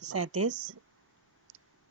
37,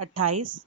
28।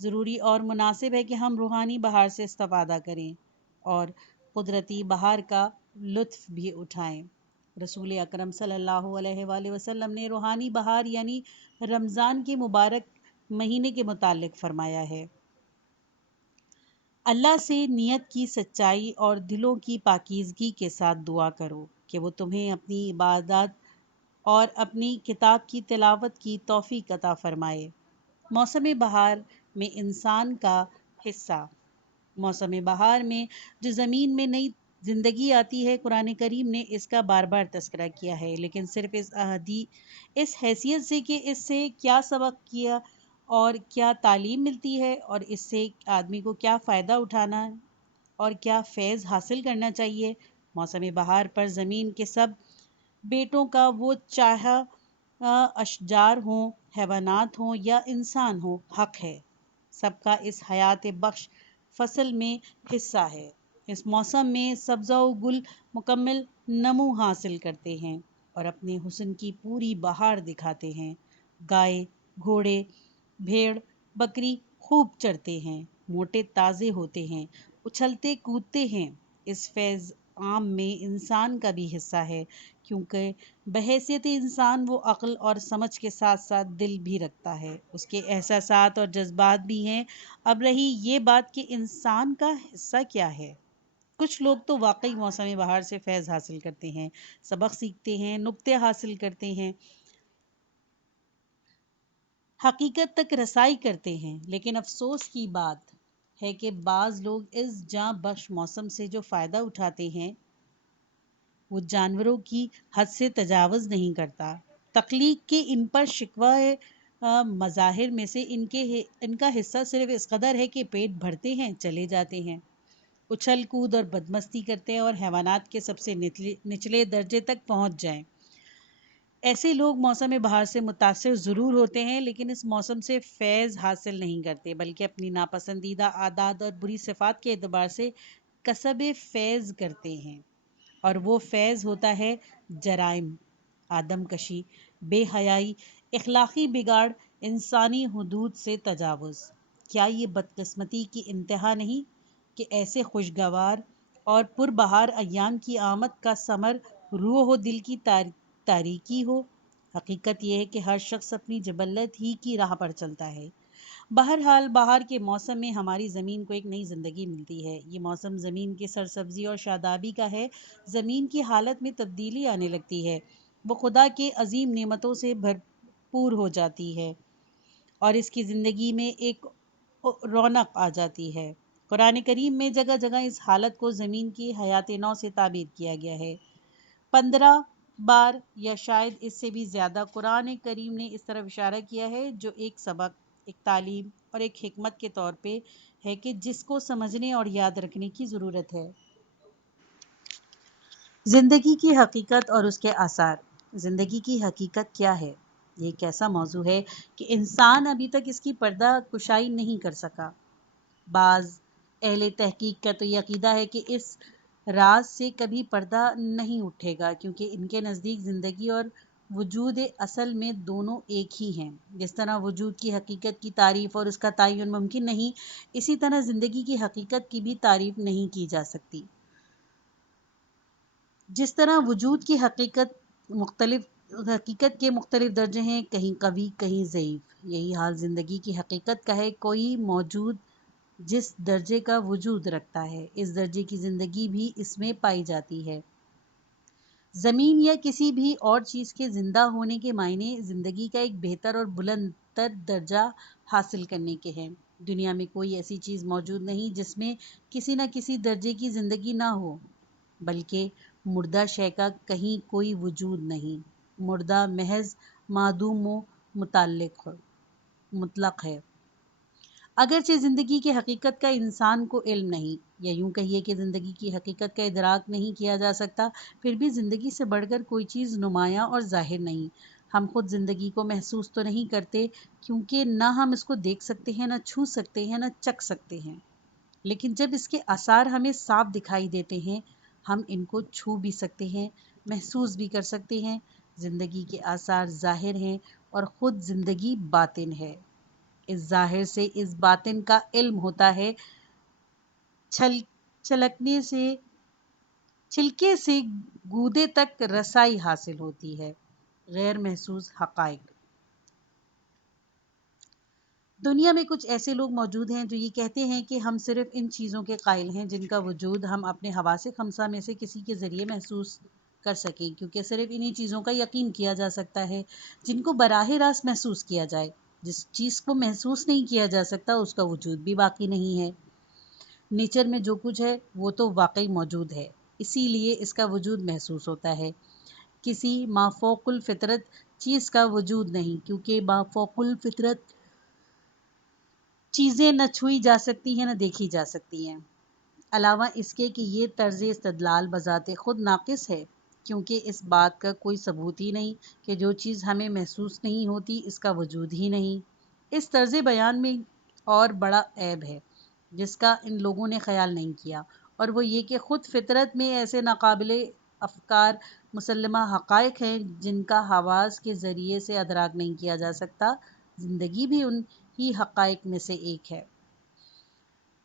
ضروری اور مناسب ہے کہ ہم روحانی بہار سے استفادہ کریں اور قدرتی بہار کا لطف بھی اٹھائیں۔ رسول اکرم صلی اللہ علیہ وآلہ وسلم نے روحانی بہار یعنی رمضان کے مبارک مہینے کے متعلق فرمایا ہے، اللہ سے نیت کی سچائی اور دلوں کی پاکیزگی کے ساتھ دعا کرو کہ وہ تمہیں اپنی عبادات اور اپنی کتاب کی تلاوت کی توفیق عطا فرمائے۔ موسم بہار میں انسان کا حصہ۔ موسم بہار میں جو زمین میں نئی زندگی آتی ہے، قرآن کریم نے اس کا بار بار تذکرہ کیا ہے، لیکن صرف اس حیثیت سے کہ اس سے کیا سبق کیا اور کیا تعلیم ملتی ہے اور اس سے آدمی کو کیا فائدہ اٹھانا ہے اور کیا فیض حاصل کرنا چاہیے۔ موسم بہار پر زمین کے سب بیٹوں کا، وہ چاہے اشجار ہوں، حیوانات ہوں یا انسان ہوں، حق ہے۔ سب کا اس حیات بخش فصل میں حصہ ہے۔ اس موسم میں سبزہ و گل مکمل نمو حاصل کرتے ہیں اور اپنے حسن کی پوری بہار دکھاتے ہیں۔ گائے، گھوڑے، بھیڑ، بکری خوب چرتے ہیں، موٹے تازے ہوتے ہیں، اچھلتے کودتے ہیں۔ اس فیض عام میں انسان کا بھی حصہ ہے، کیونکہ بحیثیت انسان وہ عقل اور سمجھ کے ساتھ ساتھ دل بھی رکھتا ہے، اس کے احساسات اور جذبات بھی ہیں۔ اب رہی یہ بات کہ انسان کا حصہ کیا ہے۔ کچھ لوگ تو واقعی موسم بہار سے فیض حاصل کرتے ہیں، سبق سیکھتے ہیں، نکتے حاصل کرتے ہیں، حقیقت تک رسائی کرتے ہیں، لیکن افسوس کی بات ہے کہ بعض لوگ اس جاں بخش موسم سے جو فائدہ اٹھاتے ہیں وہ جانوروں کی حد سے تجاوز نہیں کرتا۔ تخلیق کے ان پر شکوہ مظاہر میں سے ان کا حصہ صرف اس قدر ہے کہ پیٹ بھرتے ہیں، چلے جاتے ہیں، اچھل کود اور بدمستی کرتے ہیں اور حیوانات کے سب سے نچلے درجے تک پہنچ جائیں۔ ایسے لوگ موسم بہار سے متاثر ضرور ہوتے ہیں، لیکن اس موسم سے فیض حاصل نہیں کرتے، بلکہ اپنی ناپسندیدہ عادات اور بری صفات کے اعتبار سے کسب فیض کرتے ہیں، اور وہ فیض ہوتا ہے جرائم، آدم کشی، بے حیائی، اخلاقی بگاڑ، انسانی حدود سے تجاوز۔ کیا یہ بدقسمتی کی انتہا نہیں کہ ایسے خوشگوار اور پربہار ایام کی آمد کا ثمر روح و دل کی تاریکی ہو؟ حقیقت یہ ہے کہ ہر شخص اپنی جبلت ہی کی راہ پر چلتا ہے۔ بہرحال بہار کے موسم میں ہماری زمین کو ایک نئی زندگی ملتی ہے۔ یہ موسم زمین کی سرسبزی اور شادابی کا ہے۔ زمین کی حالت میں تبدیلی آنے لگتی ہے، وہ خدا کے عظیم نعمتوں سے بھرپور ہو جاتی ہے اور اس کی زندگی میں ایک رونق آ جاتی ہے۔ قرآن کریم میں جگہ جگہ اس حالت کو زمین کی حیات نو سے تعبیر کیا گیا ہے۔ 15 بار یا شاید اس سے بھی زیادہ قرآن کریم نے اس طرف اشارہ کیا ہے، جو ایک سبق، ایک تعلیم اور ایک حکمت کے طور پہ ہے کہ جس کو سمجھنے اور یاد رکھنے کی ضرورت ہے۔ زندگی کی حقیقت اور اس کے آثار۔ زندگی کی حقیقت کیا ہے؟ یہ ایک ایسا موضوع ہے کہ انسان ابھی تک اس کی پردہ کشائی نہیں کر سکا۔ بعض اہل تحقیق کا تو یہ عقیدہ ہے کہ اس راز سے کبھی پردہ نہیں اٹھے گا، کیونکہ ان کے نزدیک زندگی اور وجود اصل میں دونوں ایک ہی ہیں۔ جس طرح وجود کی حقیقت کی تعریف اور اس کا تعین ممکن نہیں، اسی طرح زندگی کی حقیقت کی بھی تعریف نہیں کی جا سکتی۔ جس طرح وجود کی حقیقت کے مختلف درجے ہیں، کہیں قوی کہیں ضعیف، یہی حال زندگی کی حقیقت کا ہے۔ کوئی موجود جس درجے کا وجود رکھتا ہے، اس درجے کی زندگی بھی اس میں پائی جاتی ہے۔ زمین یا کسی بھی اور چیز کے زندہ ہونے کے معنی زندگی کا ایک بہتر اور بلند تر درجہ حاصل کرنے کے ہیں۔ دنیا میں کوئی ایسی چیز موجود نہیں جس میں کسی نہ کسی درجے کی زندگی نہ ہو، بلکہ مردہ شے کا کہیں کوئی وجود نہیں۔ مردہ محض معدوم و مطلق ہے۔ اگرچہ زندگی کی حقیقت کا انسان کو علم نہیں، یا یوں کہیے کہ زندگی کی حقیقت کا ادراک نہیں کیا جا سکتا، پھر بھی زندگی سے بڑھ کر کوئی چیز نمایاں اور ظاہر نہیں۔ ہم خود زندگی کو محسوس تو نہیں کرتے، کیونکہ نہ ہم اس کو دیکھ سکتے ہیں، نہ چھو سکتے ہیں، نہ چکھ سکتے ہیں، لیکن جب اس کے آثار ہمیں صاف دکھائی دیتے ہیں، ہم ان کو چھو بھی سکتے ہیں، محسوس بھی کر سکتے ہیں۔ زندگی کے آثار ظاہر ہیں اور خود زندگی باطن ہے۔ اس ظاہر سے اس باطن کا علم ہوتا ہے، چھلکنے سے چھلکے سے گودے تک رسائی حاصل ہوتی ہے۔ غیر محسوس حقائق۔ دنیا میں کچھ ایسے لوگ موجود ہیں جو یہ کہتے ہیں کہ ہم صرف ان چیزوں کے قائل ہیں جن کا وجود ہم اپنے حواس خمسہ میں سے کسی کے ذریعے محسوس کر سکیں، کیونکہ صرف انہی چیزوں کا یقین کیا جا سکتا ہے جن کو براہ راست محسوس کیا جائے۔ جس چیز کو محسوس نہیں کیا جا سکتا اس کا وجود بھی باقی نہیں ہے۔ نیچر میں جو کچھ ہے وہ تو واقعی موجود ہے، اسی لیے اس کا وجود محسوس ہوتا ہے۔ کسی مافوق الفطرت چیز کا وجود نہیں، کیونکہ مافوق الفطرت چیزیں نہ چھوئی جا سکتی ہیں نہ دیکھی جا سکتی ہیں۔ علاوہ اس کے کہ یہ طرز استدلال بذات خود ناقص ہے، کیونکہ اس بات کا کوئی ثبوت ہی نہیں کہ جو چیز ہمیں محسوس نہیں ہوتی اس کا وجود ہی نہیں۔ اس طرز بیان میں اور بڑا عیب ہے جس کا ان لوگوں نے خیال نہیں کیا، اور وہ یہ کہ خود فطرت میں ایسے ناقابل افکار مسلمہ حقائق ہیں جن کا حواس کے ذریعے سے ادراک نہیں کیا جا سکتا۔ زندگی بھی ان ہی حقائق میں سے ایک ہے۔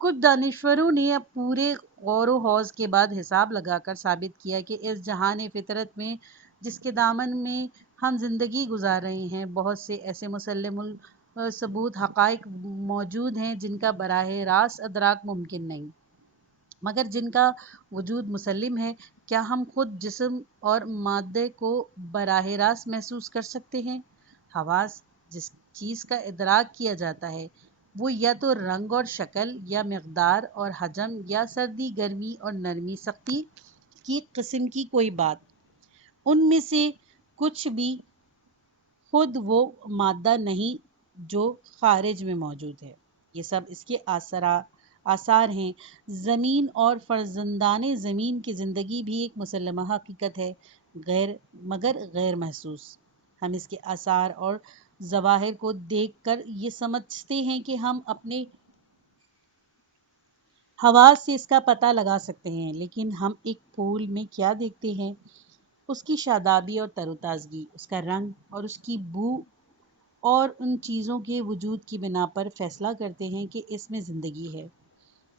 کچھ دانشوروں نے اب پورے غور و خوض کے بعد حساب لگا کر ثابت کیا کہ اس جہان فطرت میں جس کے دامن میں ہم زندگی گزار رہے ہیں، بہت سے ایسے مسلم ثبوت حقائق موجود ہیں جن کا براہ راست ادراک ممکن نہیں، مگر جن کا وجود مسلم ہے۔ کیا ہم خود جسم اور مادے کو براہ راست محسوس کر سکتے ہیں؟ حواس جس چیز کا ادراک کیا جاتا ہے وہ یا تو رنگ اور شکل، یا مقدار اور حجم، یا سردی گرمی اور نرمی سختی کی قسم کی کوئی بات۔ ان میں سے کچھ بھی خود وہ مادہ نہیں جو خارج میں موجود ہے، یہ سب اس کے آثار ہیں۔ زمین اور فرزندان زمین کی زندگی بھی ایک مسلمہ حقیقت ہے، مگر غیر محسوس۔ ہم اس کے آثار اور ظواہر کو دیکھ کر یہ سمجھتے ہیں کہ ہم اپنے حواس سے اس کا پتہ لگا سکتے ہیں، لیکن ہم ایک پھول میں کیا دیکھتے ہیں؟ اس کی شادابی اور تر و تازگی، اس کا رنگ اور اس کی بو، اور ان چیزوں کے وجود کی بنا پر فیصلہ کرتے ہیں کہ اس میں زندگی ہے۔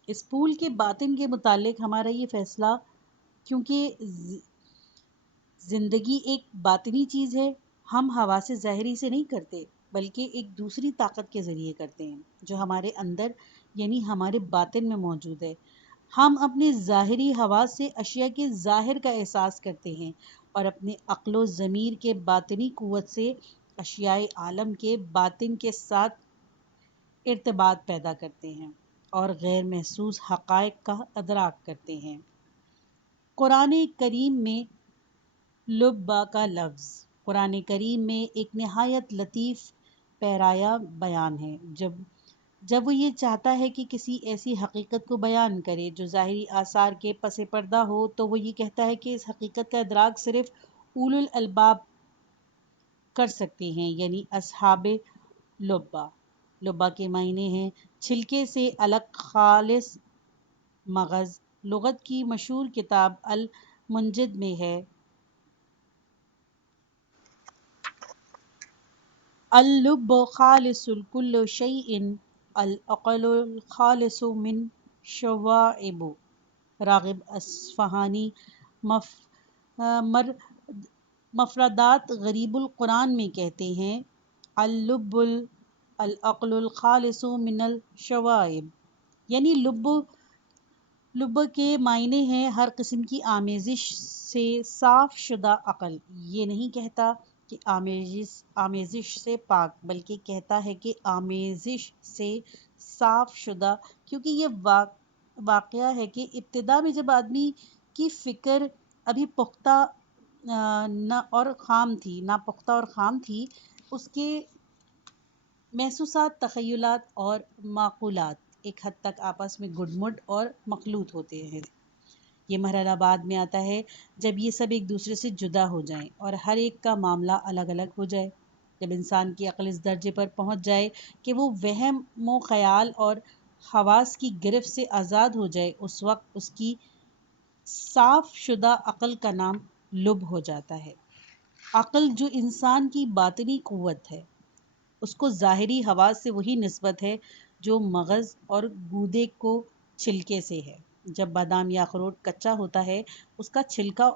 اس پھول کے باطن کے متعلق ہمارا یہ فیصلہ، کیونکہ زندگی ایک باطنی چیز ہے، ہم حواس ظاہری سے نہیں کرتے بلکہ ایک دوسری طاقت کے ذریعے کرتے ہیں جو ہمارے اندر یعنی ہمارے باطن میں موجود ہے۔ ہم اپنے ظاہری حواس سے اشیاء کے ظاہر کا احساس کرتے ہیں، اور اپنے عقل و ضمیر کے باطنی قوت سے اشیاء عالم کے باطن کے ساتھ ارتباط پیدا کرتے ہیں اور غیر محسوس حقائق کا ادراک کرتے ہیں۔ قرآن کریم میں لبہ کا لفظ قرآن کریم میں ایک نہایت لطیف پیرایہ بیان ہے۔ جب وہ یہ چاہتا ہے کہ کسی ایسی حقیقت کو بیان کرے جو ظاہری آثار کے پس پردہ ہو، تو وہ یہ کہتا ہے کہ اس حقیقت کا ادراک صرف اولو الالباب کر سکتے ہیں، یعنی اصحاب لبہ۔ لبہ کے معنی ہیں چھلکے سے الگ خالص مغز۔ لغت کی مشہور کتاب المنجد میں ہے اللب خالص کل شیء العقل الخالص من شوائب۔ راغب اصفہانی مفردات غریب القرآن میں کہتے ہیں اللب العقل الخالص من الشوائب، یعنی لب کے معنی ہیں ہر قسم کی آمیزش سے صاف شدہ عقل۔ یہ نہیں کہتا کہ آمیزش سے پاک، بلکہ کہتا ہے کہ آمیزش سے صاف شدہ، کیونکہ یہ واقعہ ہے کہ ابتدا میں جب آدمی کی فکر ابھی پختہ ناپختہ اور خام تھی، اس کے محسوسات، تخیلات اور معقولات ایک حد تک آپس میں گڈمڈ اور مخلوط ہوتے ہیں۔ یہ مرحلہ بعد میں آتا ہے جب یہ سب ایک دوسرے سے جدا ہو جائیں اور ہر ایک کا معاملہ الگ الگ ہو جائے۔ جب انسان کی عقل اس درجے پر پہنچ جائے کہ وہ وہم و خیال اور حواس کی گرفت سے آزاد ہو جائے، اس وقت اس کی صاف شدہ عقل کا نام لب ہو جاتا ہے۔ عقل جو انسان کی باطنی قوت ہے، اس کو ظاہری حواس سے وہی نسبت ہے جو مغز اور گودے کو چھلکے سے ہے۔ جب بادام یا اخروٹ کچا ہوتا ہے اس کا چھلکا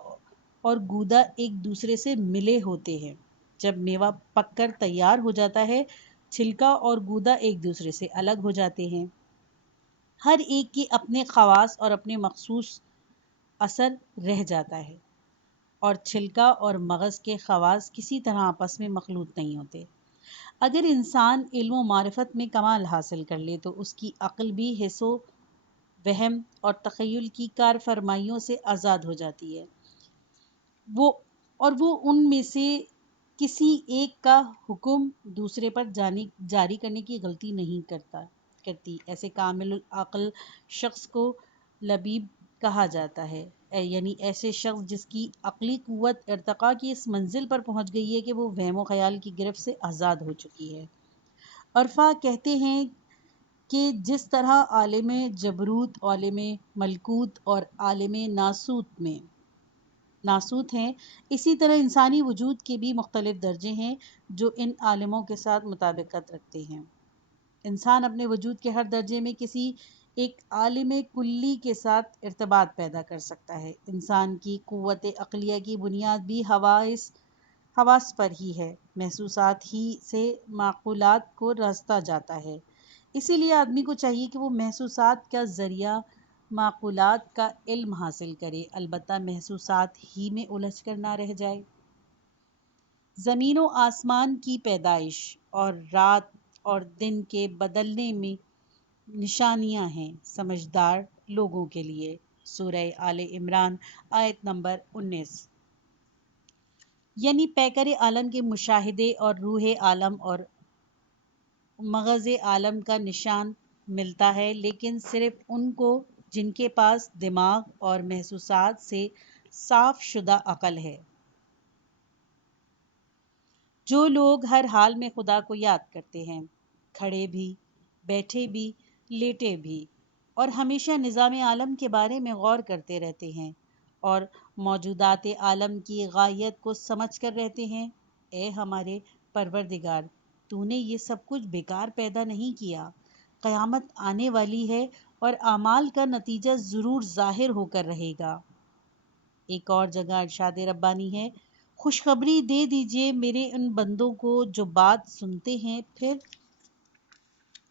اور گودا ایک دوسرے سے ملے ہوتے ہیں۔ جب میوہ پک کر تیار ہو جاتا ہے چھلکا اور گودا ایک دوسرے سے الگ ہو جاتے ہیں۔ ہر ایک کے اپنے خواص اور اپنے مخصوص اثر رہ جاتا ہے، اور چھلکا اور مغز کے خواص کسی طرح آپس میں مخلوط نہیں ہوتے۔ اگر انسان علم و معرفت میں کمال حاصل کر لے تو اس کی عقل بھی حس و وہم اور تخیل کی کار فرمائیوں سے آزاد ہو جاتی ہے، وہ ان میں سے کسی ایک کا حکم دوسرے پر جاری کرنے کی غلطی نہیں کرتی۔ ایسے کامل العقل شخص کو لبیب کہا جاتا ہے، یعنی ایسے شخص جس کی عقلی قوت ارتقاء کی اس منزل پر پہنچ گئی ہے کہ وہ وہم و خیال کی گرفت سے آزاد ہو چکی ہے۔ عرفا کہتے ہیں کہ جس طرح عالم جبروت، عالم ملکوت اور عالم ناسوت ہیں، اسی طرح انسانی وجود کے بھی مختلف درجے ہیں جو ان عالموں کے ساتھ مطابقت رکھتے ہیں۔ انسان اپنے وجود کے ہر درجے میں کسی ایک عالم کلی کے ساتھ ارتباط پیدا کر سکتا ہے۔ انسان کی قوت عقلیہ کی بنیاد بھی حواس پر ہی ہے، محسوسات ہی سے معقولات کو رستا جاتا ہے۔ اسی لیے آدمی کو چاہیے کہ وہ محسوسات کا ذریعہ معقولات کا علم حاصل کرے، البتہ محسوسات ہی میں الجھ کر نہ رہ جائے۔ زمین و آسمان کی پیدائش اور رات اور دن کے بدلنے میں نشانیاں ہیں سمجھدار لوگوں کے لیے۔ سورہ آل عمران آیت نمبر 19۔ یعنی پیکر عالم کے مشاہدے اور روح عالم اور مغز عالم کا نشان ملتا ہے، لیکن صرف ان کو جن کے پاس دماغ اور محسوسات سے صاف شدہ عقل ہے۔ جو لوگ ہر حال میں خدا کو یاد کرتے ہیں، کھڑے بھی، بیٹھے بھی، لیٹے بھی، اور ہمیشہ نظام عالم کے بارے میں غور کرتے رہتے ہیں اور موجودات عالم کی غائیت کو سمجھ کر رہتے ہیں، اے ہمارے پروردگار، تو نے یہ سب کچھ بیکار پیدا نہیں کیا۔ قیامت آنے والی ہے اور اعمال کا نتیجہ ضرور ظاہر ہو کر رہے گا۔ ایک اور جگہ ارشاد ربانی ہے، خوشخبری دے دیجئے میرے ان بندوں کو جو بات سنتے ہیں پھر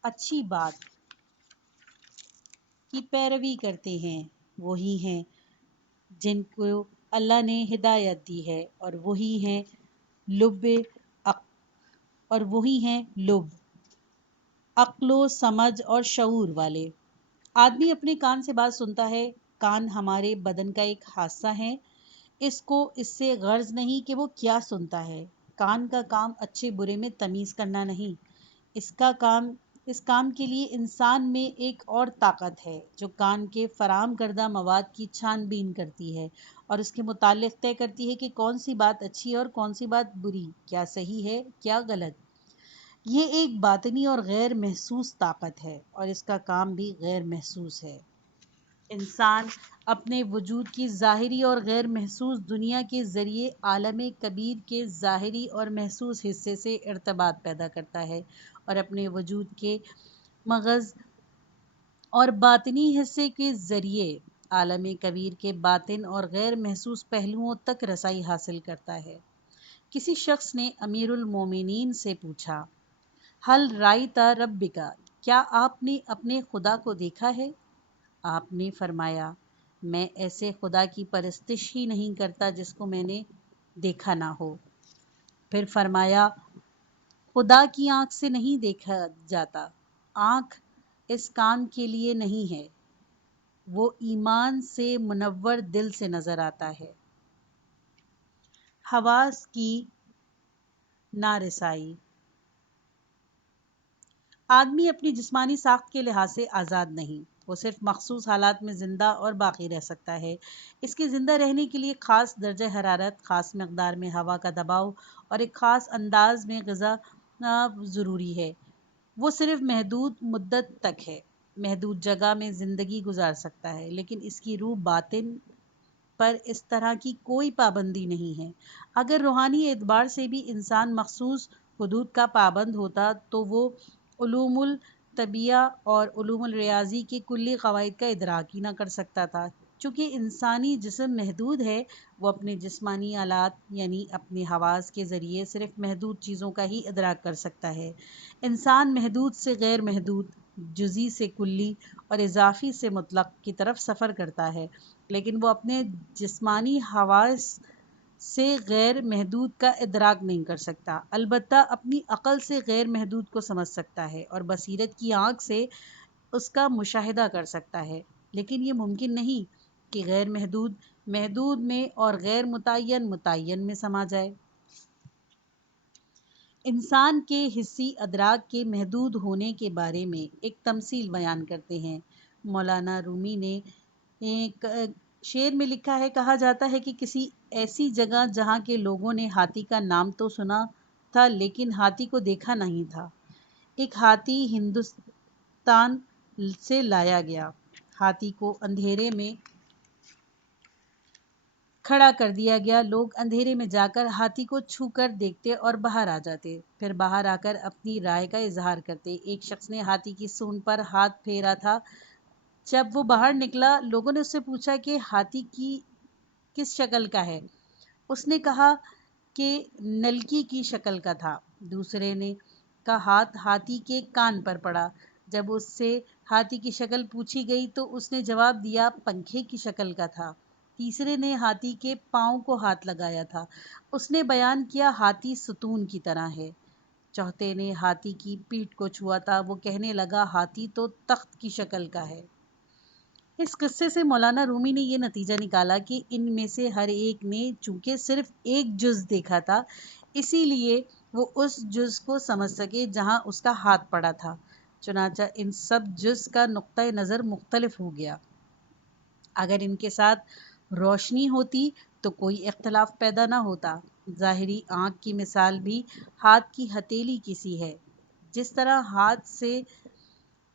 اچھی بات کی پیروی کرتے ہیں، وہی ہیں جن کو اللہ نے ہدایت دی ہے، اور وہی ہیں لب عقل و سمجھ اور شعور والے۔ آدمی اپنے کان سے بات سنتا ہے۔ کان ہمارے بدن کا ایک حاسہ ہے، اس کو اس سے غرض نہیں کہ وہ کیا سنتا ہے۔ کان کا کام اچھے برے میں تمیز کرنا نہیں، اس کام کے لیے انسان میں ایک اور طاقت ہے جو کان کے فراہم کردہ مواد کی چھان بین کرتی ہے اور اس کے متعلق طے کرتی ہے کہ کون سی بات اچھی ہے اور کون سی بات بری، کیا صحیح ہے کیا غلط۔ یہ ایک باطنی اور غیر محسوس طاقت ہے اور اس کا کام بھی غیر محسوس ہے۔ انسان اپنے وجود کی ظاہری اور غیر محسوس دنیا کے ذریعے عالم کبیر کے ظاہری اور محسوس حصے سے ارتباط پیدا کرتا ہے اور اپنے وجود کے مغز اور باطنی حصے کے ذریعے عالم کبیر کے باطن اور غیر محسوس پہلوؤں تک رسائی حاصل کرتا ہے۔ کسی شخص نے امیر المومنین سے پوچھا، حل رائت ربک، کیا آپ نے اپنے خدا کو دیکھا ہے؟ آپ نے فرمایا، میں ایسے خدا کی پرستش ہی نہیں کرتا جس کو میں نے دیکھا نہ ہو۔ پھر فرمایا، خدا کی آنکھ سے نہیں دیکھا جاتا، آنکھ اس کام کے لیے نہیں ہے، وہ ایمان سے منور دل سے نظر آتا ہے۔ حواس کی نارسائی۔ آدمی اپنی جسمانی ساخت کے لحاظ سے آزاد نہیں، وہ صرف مخصوص حالات میں زندہ اور باقی رہ سکتا ہے۔ اس کے زندہ رہنے کے لیے خاص درجہ حرارت، خاص مقدار میں ہوا کا دباؤ اور ایک خاص انداز میں غذا ضروری ہے۔ وہ صرف محدود مدت تک ہے، محدود جگہ میں زندگی گزار سکتا ہے، لیکن اس کی روح باطن پر اس طرح کی کوئی پابندی نہیں ہے۔ اگر روحانی اعتبار سے بھی انسان مخصوص حدود کا پابند ہوتا تو وہ علوم الطبیعہ اور علوم الریاضی کے کلی قواعد کا ادراک ہی نہ کر سکتا تھا۔ چونکہ انسانی جسم محدود ہے، وہ اپنے جسمانی آلات یعنی اپنے حواس کے ذریعے صرف محدود چیزوں کا ہی ادراک کر سکتا ہے۔ انسان محدود سے غیر محدود، جزئی سے کلی اور اضافی سے مطلق کی طرف سفر کرتا ہے، لیکن وہ اپنے جسمانی حواس سے غیر محدود کا ادراک نہیں کر سکتا۔ البتہ اپنی عقل سے غیر محدود کو سمجھ سکتا ہے اور بصیرت کی آنکھ سے اس کا مشاہدہ کر سکتا ہے، لیکن یہ ممکن نہیں کہ غیر محدود محدود میں اور غیر متعین متعین میں سما جائے۔ انسان کے حسی ادراک کے محدود ہونے کے بارے میں ایک تمثیل بیان کرتے ہیں مولانا رومی نے۔ ایک شعر میں لکھا ہے، کہا جاتا ہے کہ کسی ایسی جگہ جہاں کے لوگوں نے ہاتھی کا نام تو سنا تھا لیکن ہاتھی کو دیکھا نہیں تھا۔ ایک ہاتھی ہندوستان سے لایا گیا۔ ہاتھی کو اندھیرے میں کھڑا کر دیا گیا۔ لوگ اندھیرے میں جا کر ہاتھی کو چھو کر دیکھتے اور باہر آ جاتے، پھر باہر آ کر اپنی رائے کا اظہار کرتے۔ ایک شخص نے ہاتھی کی سونڈ پر ہاتھ پھیرا تھا۔ جب وہ باہر نکلا، لوگوں نے اس سے پوچھا کہ ہاتھی کی کس شکل کا ہے؟ اس نے کہا کہ نلکی کی شکل کا تھا۔ دوسرے نے کا ہاتھ ہاتھی کے کان پر پڑا۔ جب اس سے ہاتھی کی شکل پوچھی گئی تو اس نے جواب دیا پنکھے کی شکل کا تھا۔ تیسرے نے ہاتھی کے پاؤں کو ہاتھ لگایا تھا۔ اس نے بیان کیا ہاتھی ستون کی طرح ہے۔ چوتھے نے ہاتھی کی پیٹھ کو چھوا تھا۔ وہ کہنے لگا ہاتھی تو تخت کی شکل کا ہے۔ اس قصے سے مولانا رومی نے یہ نتیجہ نکالا کہ ان میں سے ہر ایک نے چونکہ صرف ایک جز دیکھا تھا، اسی لیے وہ اس جز کو سمجھ سکے جہاں اس کا ہاتھ پڑا تھا۔ چنانچہ ان سب جز کا نقطہ نظر مختلف ہو گیا۔ اگر ان کے ساتھ روشنی ہوتی تو کوئی اختلاف پیدا نہ ہوتا۔ ظاہری آنکھ کی مثال بھی ہاتھ کی ہتھیلی کی سی ہے۔ جس طرح ہاتھ سے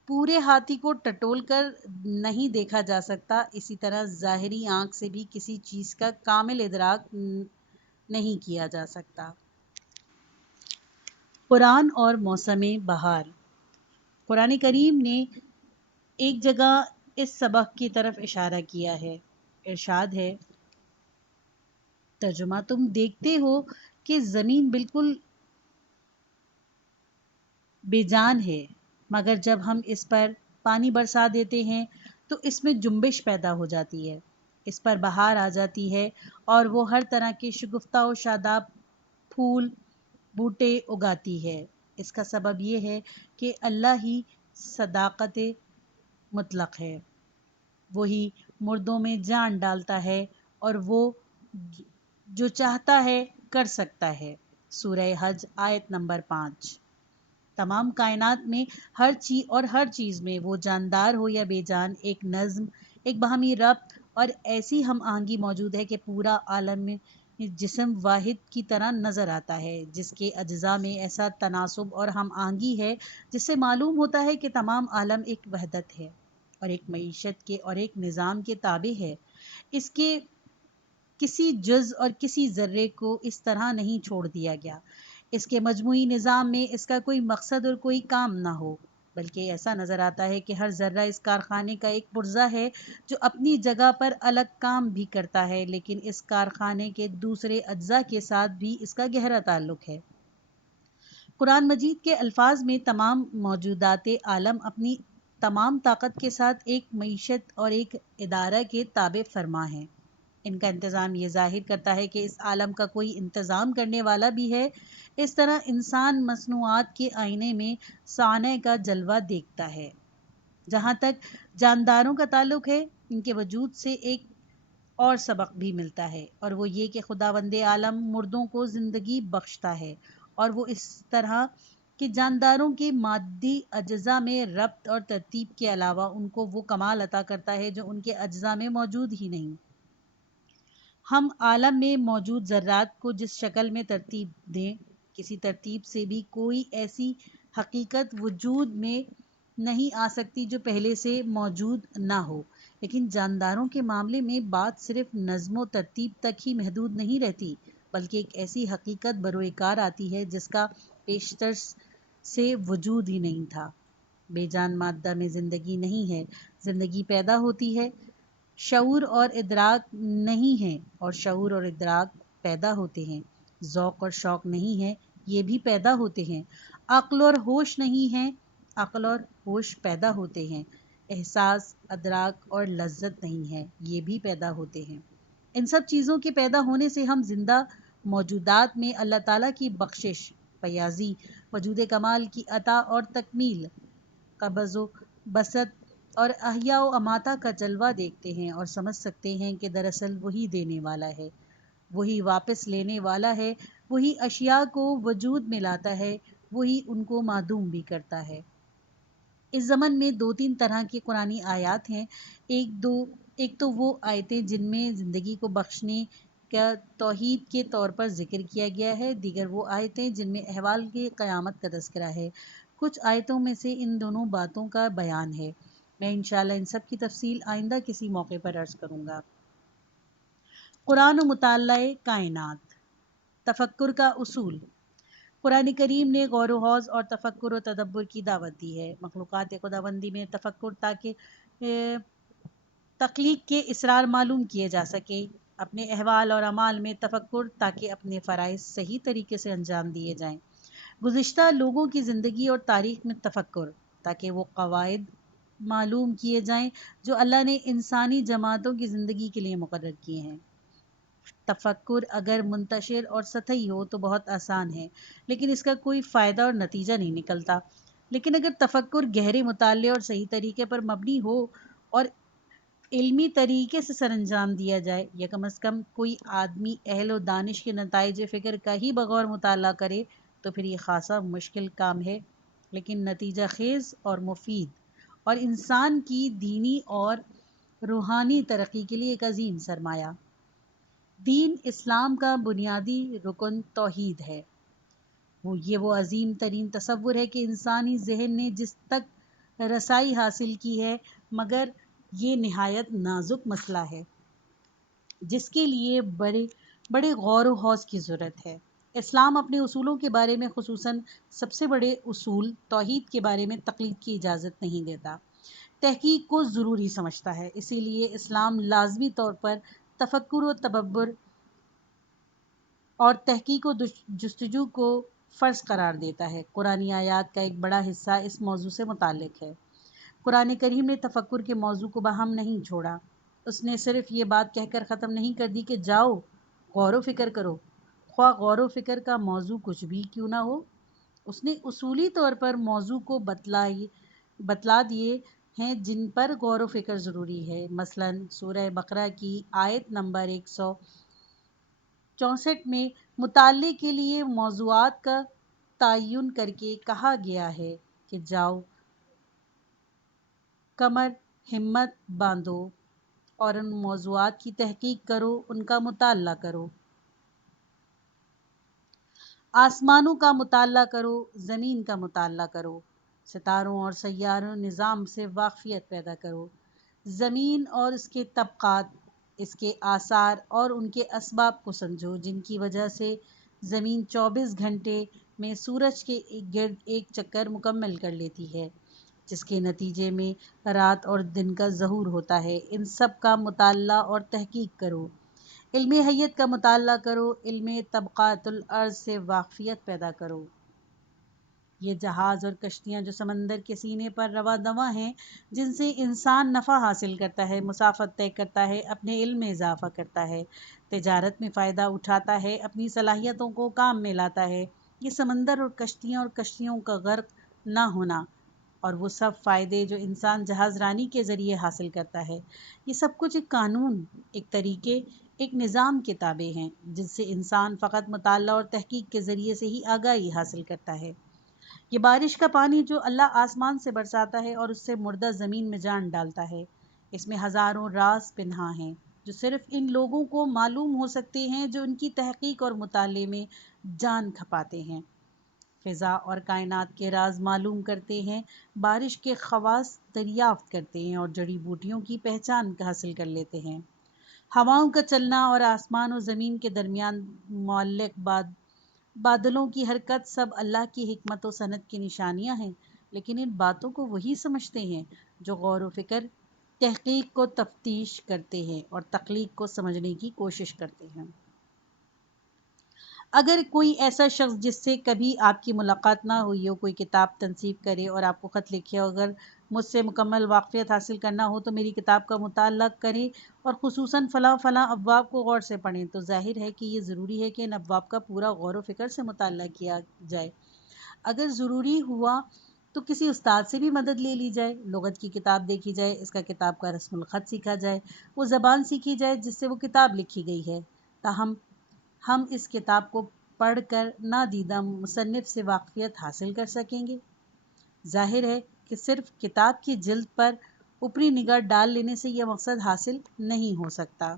پورے ہاتھی کو ٹٹول کر نہیں دیکھا جا سکتا، اسی طرح ظاہری آنکھ سے بھی کسی چیز کا کامل ادراک نہیں کیا جا سکتا۔ قرآن اور موسم بہار۔ قرآن کریم نے ایک جگہ اس سبق کی طرف اشارہ کیا ہے۔ ارشاد ہے، ترجمہ، تم دیکھتے ہو کہ زمین بالکل بے جان ہے، مگر جب ہم اس پر پانی برسا دیتے ہیں تو اس میں جنبش پیدا ہو جاتی ہے، اس پر بہار آ جاتی ہے اور وہ ہر طرح کے شگفتہ و شاداب پھول بوٹے اگاتی ہے۔ اس کا سبب یہ ہے کہ اللہ ہی صداقت مطلق ہے، وہی مردوں میں جان ڈالتا ہے اور وہ جو چاہتا ہے کر سکتا ہے۔ سورہ حج آیت نمبر 5۔ تمام کائنات میں ہر چیز میں، وہ جاندار ہو یا بے جان، ایک نظم، ایک باہمی ربط اور ایسی ہم آہنگی موجود ہے کہ پورا عالم جسم واحد کی طرح نظر آتا ہے، جس کے اجزاء میں ایسا تناسب اور ہم آہنگی ہے جس سے معلوم ہوتا ہے کہ تمام عالم ایک وحدت ہے اور ایک معیشت کے اور ایک نظام کے تابع ہے۔ اس کے کسی جز اور کسی ذرے کو اس طرح نہیں چھوڑ دیا گیا اس کے مجموعی نظام میں اس کا کوئی مقصد اور کوئی کام نہ ہو، بلکہ ایسا نظر آتا ہے کہ ہر ذرہ اس کارخانے کا ایک پرزہ ہے جو اپنی جگہ پر الگ کام بھی کرتا ہے، لیکن اس کارخانے کے دوسرے اجزاء کے ساتھ بھی اس کا گہرا تعلق ہے۔ قرآن مجید کے الفاظ میں تمام موجودات عالم اپنی تمام طاقت کے ساتھ ایک معیشت اور ایک ادارہ کے تابع فرما ہیں۔ ان کا انتظام یہ ظاہر کرتا ہے کہ اس عالم کا کوئی انتظام کرنے والا بھی ہے۔ اس طرح انسان مصنوعات کے آئینے میں صانع کا جلوہ دیکھتا ہے۔ جہاں تک جانداروں کا تعلق ہے، ان کے وجود سے ایک اور سبق بھی ملتا ہے، اور وہ یہ کہ خداوند عالم مردوں کو زندگی بخشتا ہے، اور وہ اس طرح کہ جانداروں کے مادی اجزاء میں ربط اور ترتیب کے علاوہ ان کو وہ کمال عطا کرتا ہے جو ان کے اجزاء میں موجود ہی نہیں۔ ہم عالم میں موجود ذرات کو جس شکل میں ترتیب دیں، کسی ترتیب سے بھی کوئی ایسی حقیقت وجود میں نہیں آ سکتی جو پہلے سے موجود نہ ہو، لیکن جانداروں کے معاملے میں بات صرف نظم و ترتیب تک ہی محدود نہیں رہتی، بلکہ ایک ایسی حقیقت بروئے کار آتی ہے جس کا پیشتر سے وجود ہی نہیں تھا۔ بے جان مادہ میں زندگی نہیں ہے، زندگی پیدا ہوتی ہے۔ شعور اور ادراک نہیں ہے اور شعور اور ادراک پیدا ہوتے ہیں۔ ذوق اور شوق نہیں ہے، یہ بھی پیدا ہوتے ہیں۔ عقل اور ہوش نہیں ہے، عقل اور ہوش پیدا ہوتے ہیں۔ احساس، ادراک اور لذت نہیں ہے، یہ بھی پیدا ہوتے ہیں۔ ان سب چیزوں کے پیدا ہونے سے ہم زندہ موجودات میں اللہ تعالیٰ کی بخشش، فیاضی، وجود کمال کی عطا اور تکمیل، قبض و بسط اور احیاء و اماتہ کا جلوہ دیکھتے ہیں اور سمجھ سکتے ہیں کہ دراصل وہی دینے والا ہے، وہی واپس لینے والا ہے، وہی اشیاء کو وجود میں لاتا ہے، وہی ان کو معدوم بھی کرتا ہے۔ اس ضمن میں 2-3 طرح کی قرآنی آیات ہیں۔ ایک تو وہ آیتیں جن میں زندگی کو بخشنے کا توحید کے طور پر ذکر کیا گیا ہے، دیگر وہ آیتیں جن میں احوال کی قیامت کا تذکرہ ہے۔ کچھ آیتوں میں سے ان دونوں باتوں کا بیان ہے۔ میں انشاءاللہ ان سب کی تفصیل آئندہ کسی موقع پر عرض کروں گا۔ قرآن و مطالعہ کائنات، تفکر کا اصول۔ قرآن کریم نے غور و خوض اور تفکر و تدبر کی دعوت دی ہے۔ مخلوقات خداوندی میں تفکر تاکہ تخلیق کے اسرار معلوم کیے جا سکے، اپنے احوال اور اعمال میں تفکر تاکہ اپنے فرائض صحیح طریقے سے انجام دیے جائیں، گزشتہ لوگوں کی زندگی اور تاریخ میں تفکر تاکہ وہ قواعد معلوم کیے جائیں جو اللہ نے انسانی جماعتوں کی زندگی کے لیے مقرر کیے ہیں۔ تفکر اگر منتشر اور سطحی ہو تو بہت آسان ہے، لیکن اس کا کوئی فائدہ اور نتیجہ نہیں نکلتا۔ لیکن اگر تفکر گہرے مطالعے اور صحیح طریقے پر مبنی ہو اور علمی طریقے سے سر انجام دیا جائے، یا کم از کم کوئی آدمی اہل و دانش کے نتائج فکر کا ہی بغور مطالعہ کرے، تو پھر یہ خاصا مشکل کام ہے، لیکن نتیجہ خیز اور مفید اور انسان کی دینی اور روحانی ترقی کے لیے ایک عظیم سرمایہ۔ دین اسلام کا بنیادی رکن توحید ہے۔ وہ عظیم ترین تصور ہے کہ انسانی ذہن نے جس تک رسائی حاصل کی ہے، مگر یہ نہایت نازک مسئلہ ہے جس کے لیے بڑے غور و خوض کی ضرورت ہے۔ اسلام اپنے اصولوں کے بارے میں، خصوصاً سب سے بڑے اصول توحید کے بارے میں تقلید کی اجازت نہیں دیتا، تحقیق کو ضروری سمجھتا ہے۔ اسی لیے اسلام لازمی طور پر تفکر و تدبر اور تحقیق و جستجو کو فرض قرار دیتا ہے۔ قرآنی آیات کا ایک بڑا حصہ اس موضوع سے متعلق ہے۔ قرآن کریم نے تفکر کے موضوع کو باہم نہیں چھوڑا۔ اس نے صرف یہ بات کہہ کر ختم نہیں کر دی کہ جاؤ غور و فکر کرو، خواہ غور و فکر کا موضوع کچھ بھی کیوں نہ ہو۔ اس نے اصولی طور پر موضوع کو بتلا دیے ہیں جن پر غور و فکر ضروری ہے۔ مثلاً سورہ بقرہ کی آیت نمبر 164 میں مطالعے کے لیے موضوعات کا تعین کر کے کہا گیا ہے کہ جاؤ کمر ہمت باندھو اور ان موضوعات کی تحقیق کرو، ان کا مطالعہ کرو، آسمانوں کا مطالعہ کرو، زمین کا مطالعہ کرو، ستاروں اور سیاروں نظام سے واقفیت پیدا کرو، زمین اور اس کے طبقات، اس کے آثار اور ان کے اسباب کو سمجھو جن کی وجہ سے زمین 24 گھنٹے میں سورج کے گرد ایک چکر مکمل کر لیتی ہے، جس کے نتیجے میں رات اور دن کا ظہور ہوتا ہے۔ ان سب کا مطالعہ اور تحقیق کرو، علم حیت کا مطالعہ کرو، علم طبقات الارض سے واقفیت پیدا کرو۔ یہ جہاز اور کشتیاں جو سمندر کے سینے پر رواں دواں ہیں، جن سے انسان نفع حاصل کرتا ہے، مسافت طے کرتا ہے، اپنے علم میں اضافہ کرتا ہے، تجارت میں فائدہ اٹھاتا ہے، اپنی صلاحیتوں کو کام میں لاتا ہے، یہ سمندر اور کشتیوں کا غرق نہ ہونا اور وہ سب فائدے جو انسان جہاز رانی کے ذریعے حاصل کرتا ہے، یہ سب کچھ ایک قانون، ایک طریقے، ایک نظام کے تابع ہیں جس سے انسان فقط مطالعہ اور تحقیق کے ذریعے سے ہی آگاہی حاصل کرتا ہے۔ یہ بارش کا پانی جو اللہ آسمان سے برساتا ہے اور اس سے مردہ زمین میں جان ڈالتا ہے، اس میں ہزاروں راز پنہاں ہیں جو صرف ان لوگوں کو معلوم ہو سکتے ہیں جو ان کی تحقیق اور مطالعے میں جان کھپاتے ہیں، فضا اور کائنات کے راز معلوم کرتے ہیں، بارش کے خواص دریافت کرتے ہیں اور جڑی بوٹیوں کی پہچان حاصل کر لیتے ہیں، ہواؤں کا چلنا اور آسمان و زمین کے درمیان معلق بادلوں کی حرکت سب اللہ کی حکمت و صنعت کی نشانیاں ہیں، لیکن ان باتوں کو وہی سمجھتے ہیں جو غور و فکر، تحقیق کو تفتیش کرتے ہیں اور تخلیق کو سمجھنے کی کوشش کرتے ہیں۔ اگر کوئی ایسا شخص جس سے کبھی آپ کی ملاقات نہ ہوئی ہو کوئی کتاب تنصیب کرے اور آپ کو خط لکھے، اور اگر مجھ سے مکمل واقفیت حاصل کرنا ہو تو میری کتاب کا مطالعہ کریں اور خصوصاً فلاں فلاں ابواب کو غور سے پڑھیں، تو ظاہر ہے کہ یہ ضروری ہے کہ ان ابواب کا پورا غور و فکر سے مطالعہ کیا جائے۔ اگر ضروری ہوا تو کسی استاد سے بھی مدد لے لی جائے، لغت کی کتاب دیکھی جائے، اس کا کتاب کا رسم الخط سیکھا جائے، وہ زبان سیکھی جائے جس سے وہ کتاب لکھی گئی ہے، تاہم ہم اس کتاب کو پڑھ کر نادیدہ مصنف سے واقفیت حاصل کر سکیں گے۔ ظاہر ہے کہ صرف کتاب کی جلد پر اوپری نگاہ ڈال لینے سے یہ مقصد حاصل نہیں ہو سکتا۔